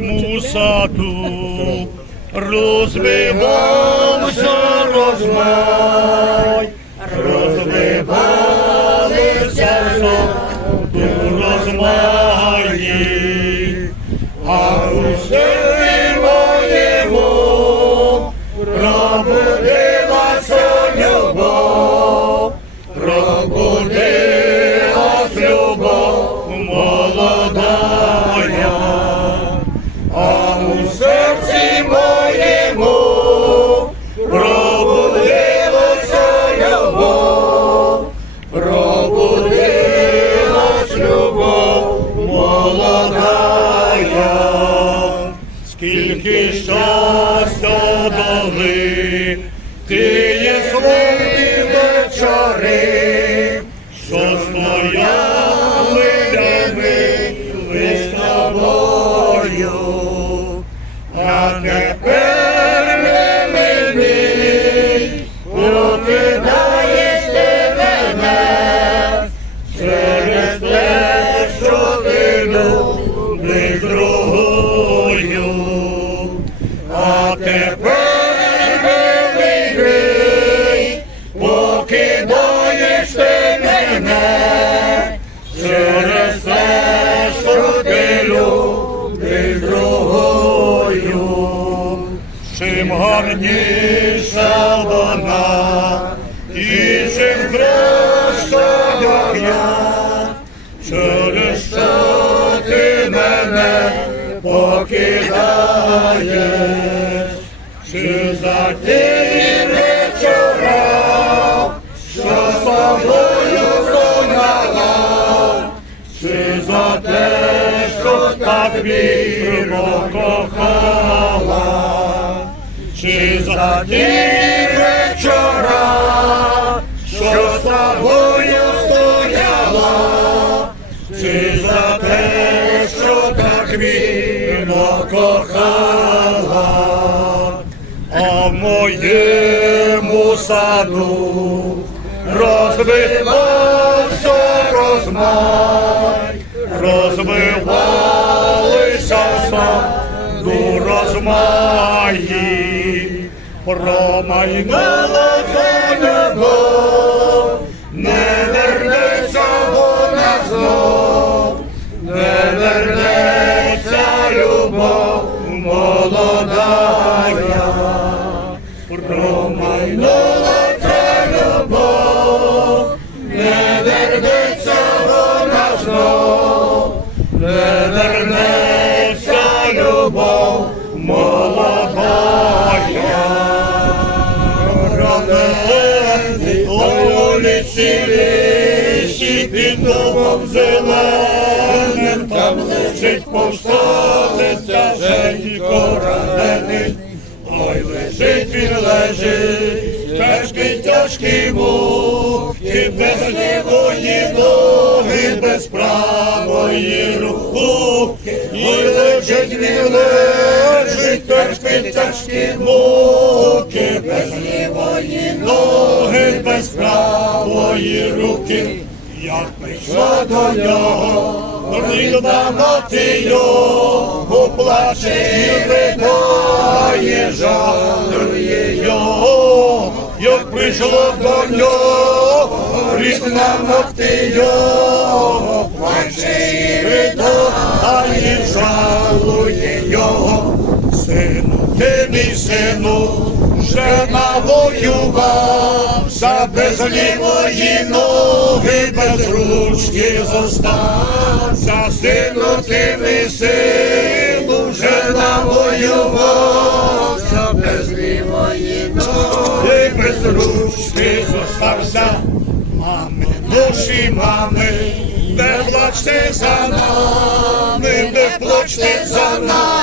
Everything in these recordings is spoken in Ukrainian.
У саду розбивався розмай, А тепер Гарніша вона, і чим краща, як я, через що ти мене покидаєш, чи за ті вечора, що з тобою стояла, чи за те, що так вірно кохала, ті вечора, що з тобою стояла, чи за те, що так вірно кохала, а в моєму саду розбивався розмай, розбивалися саду розмаї, промайнула за любов, не вернеться вона знов, не вернеться любов під зеленим, там лежить повстанеться женько ранений. Ой, лежить він лежить, тяжкий, тяжкий муки, без лівої ноги, без правої руки. Ой, лежить він лежить, тяжкий, тяжкий муки, без лівої ноги, без правої руки. Прийшла до нього, рідна мати його, плаче і ридає, жалує його, як прийшла до нього, рідна мати його, без лівої ноги, без ручки зостався, сину, ти мій сину, вже навоював, без лівої ноги, без ручки зостався, мами, душі мами, не плачте за нами, не плачте за нами,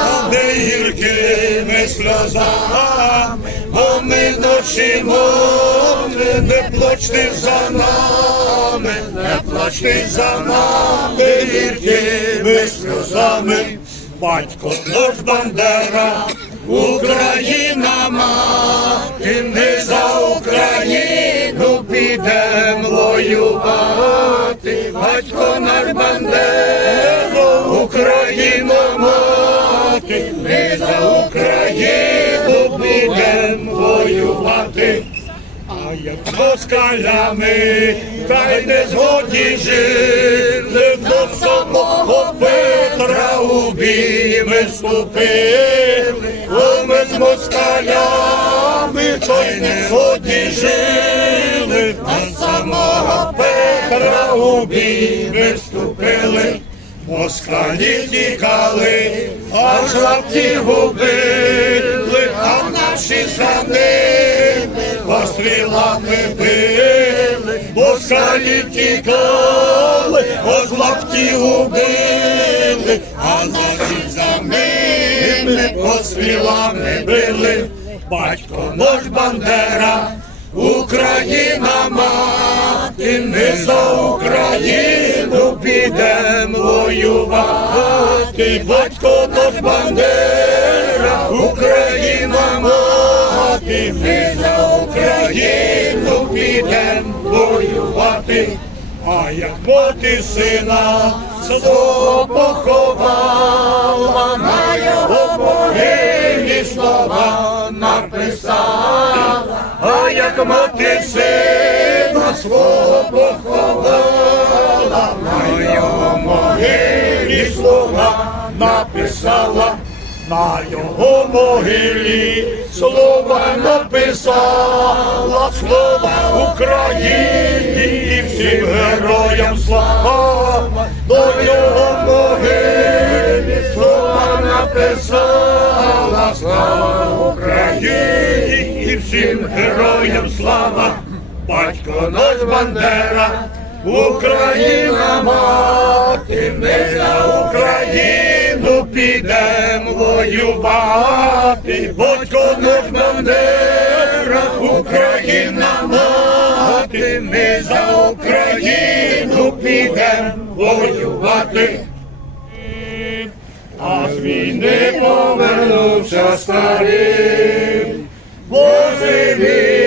гіркими сльозами, бо ми ночі мови, не плачте за нами, не плачте за нами, гіркими сльозами, батько наш Бандера, Україна мати, ми за Україну підемо воювати, батько наш бандеру, Україна мати, ми за Україну підем воювати. А як москалями, та й не згодні жили, у ми ступили, а ми з москалями, та й не згодні жили, до самого Петра у ми вступили. Москалі тікали, аж лапті губили, а наші за ними пострілами били, москалі тікали, аж лапті губили, а наші за ними пострілами били. Батько наш Бандера, Україна мати, ми за Україну підемо воювати. Батько наш Бандера, Україна мати, ми за Україну підемо воювати. А як мати сина свого поховала, на його могилі слова написала, а як мати сина свого поховала, на його могилі слова написала. На його могилі слова написала, слова Україні і всім героям слава, до його могилі слова написала, слава Україні і всім героям слава, батько наш Бандера, Україна мати, ми за Україну підемо воювати, батько наш Бандера, Україна мати, ми за Україну підемо воювати. А з війни повернувся старий, позивіла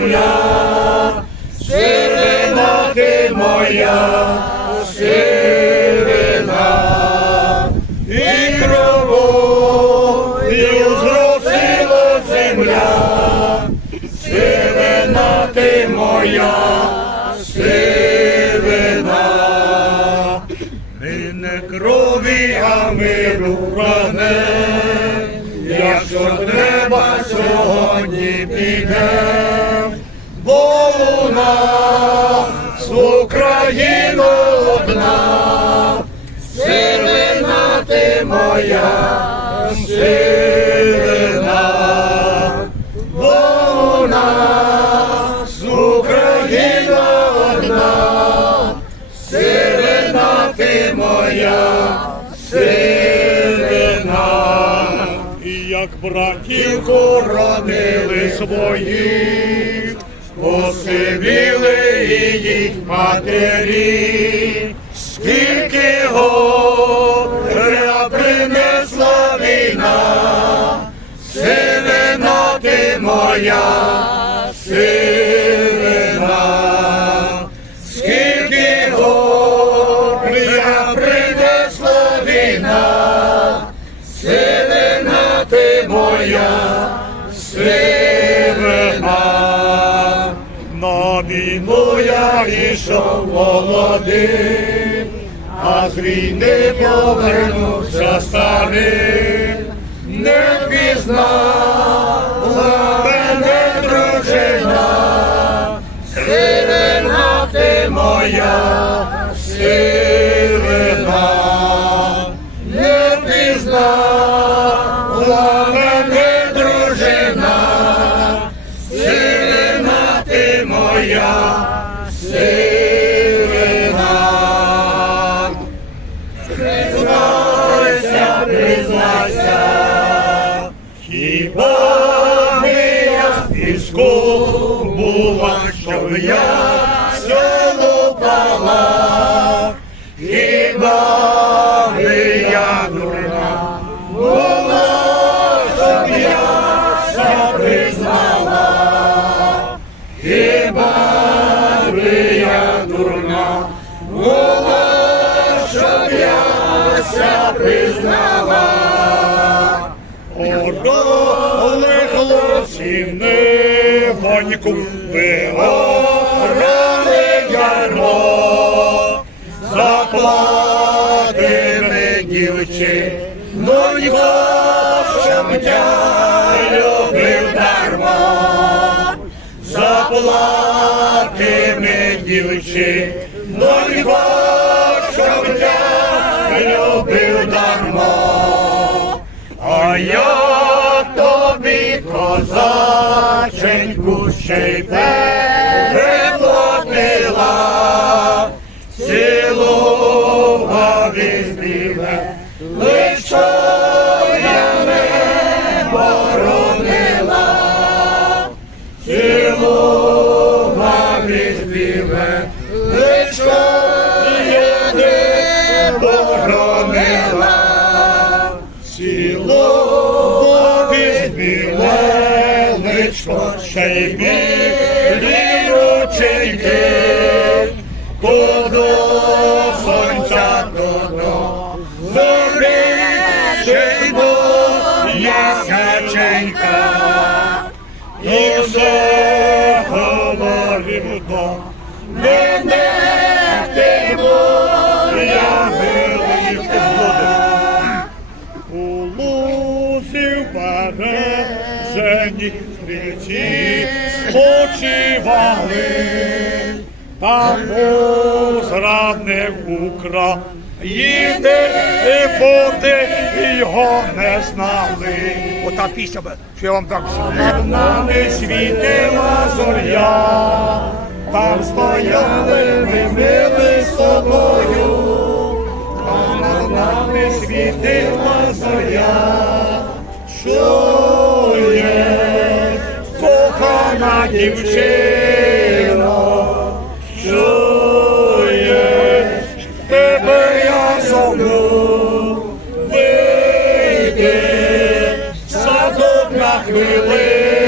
земля, ти моя, сирена, нас Україна одна, сивина ти моя, сивина. Бо у нас Україна одна, сирена ти моя, сирена. Як братів коронили своїх, посивіли їх матері, скільки горя принесла війна. Сивина ти моя, я молодим, а з війни повернувся старим, не пізнала мене дружина, сирена ти моя, сирена, я лупала, хіба не я дурна? Була, щоб я ся признала, хіба я дурна? Була, щоб я ся признала. Орали хлопців не гоніку, вигорали ну щоб тя любив дармо, заплатили дівчі, ну ніхто щоб тя любив дармо. А я тобі козаченьку ще й переплатила, цілував із біле, спочивали, зрадник України, і фонди його не знали. Ота пісня, що я вам так Над нами світила зоря, там стояли ми мили з собою. А над нами світила зоря, чує кохана дівчино, чує, тебе я зову, вийди, садок на хвилину,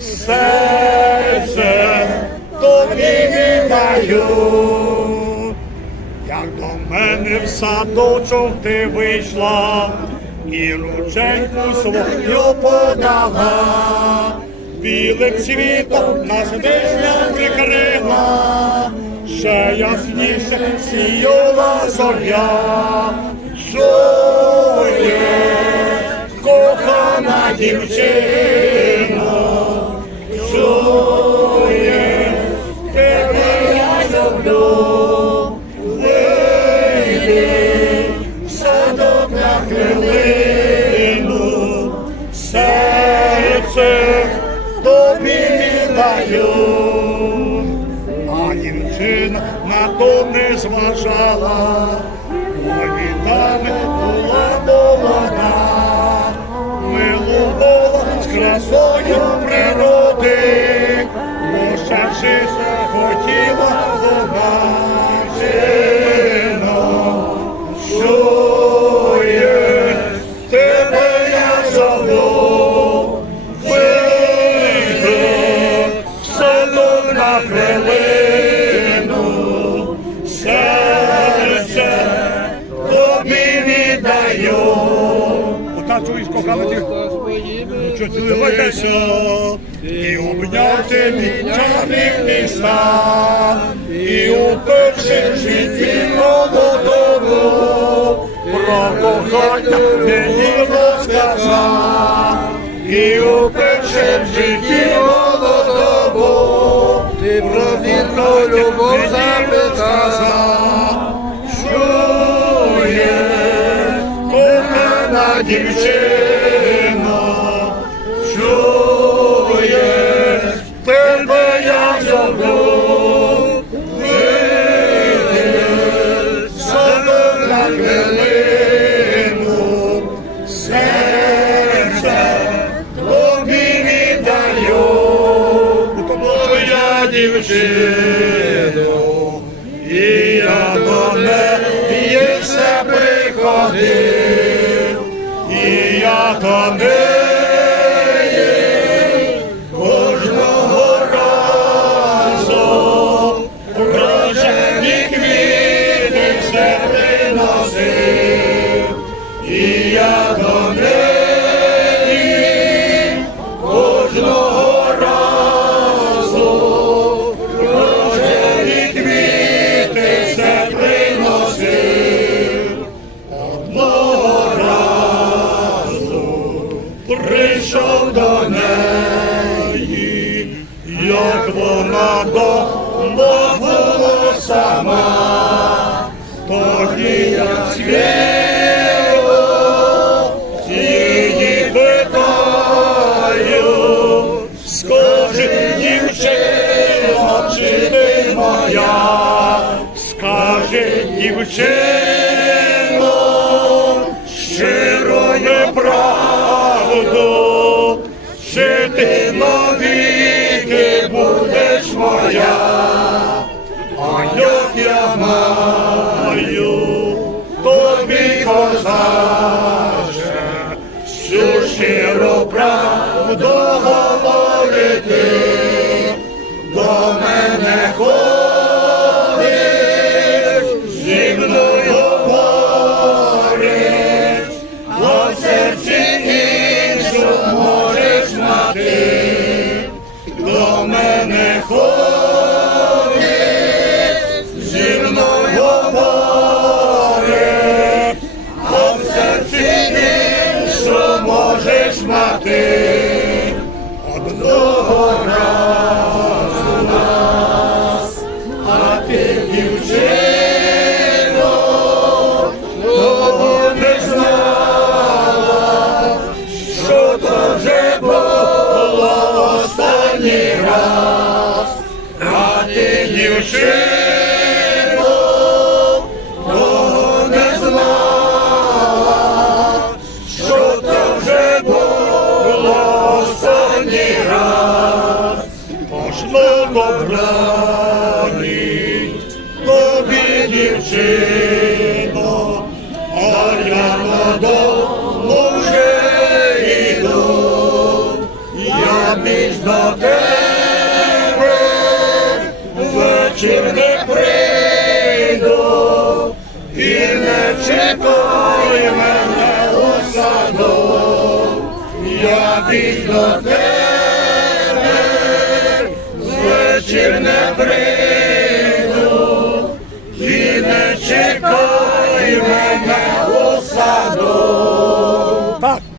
серце тобі віддаю. Як до мене в садочок ти вийшла, і рученьку свою подала, білим світом нас вишня прикрила, ще ясніше сіяла зоря, чує, кохана дівчино, дівчина на то не зважала, вітами була молода, милувала з красою природи, бо ще жити хотіла вона. Ота чуєш, кохана ти? Що ти дивишся? І обняти міста, і у перших житті молодому, про кохання мені розказав, і у перших житті молодому, ти про вірну любов запитав, дівчино, чуєш, тебе я забув, саме на хвилину, серце тобі віддаю, моя. Amen. світло її питаю, скажи, дівчина, чи ти моя, скажи, дівчина. буду говорити. Звертатись до тебе, злочин не прийду, і не чекай мене у саду.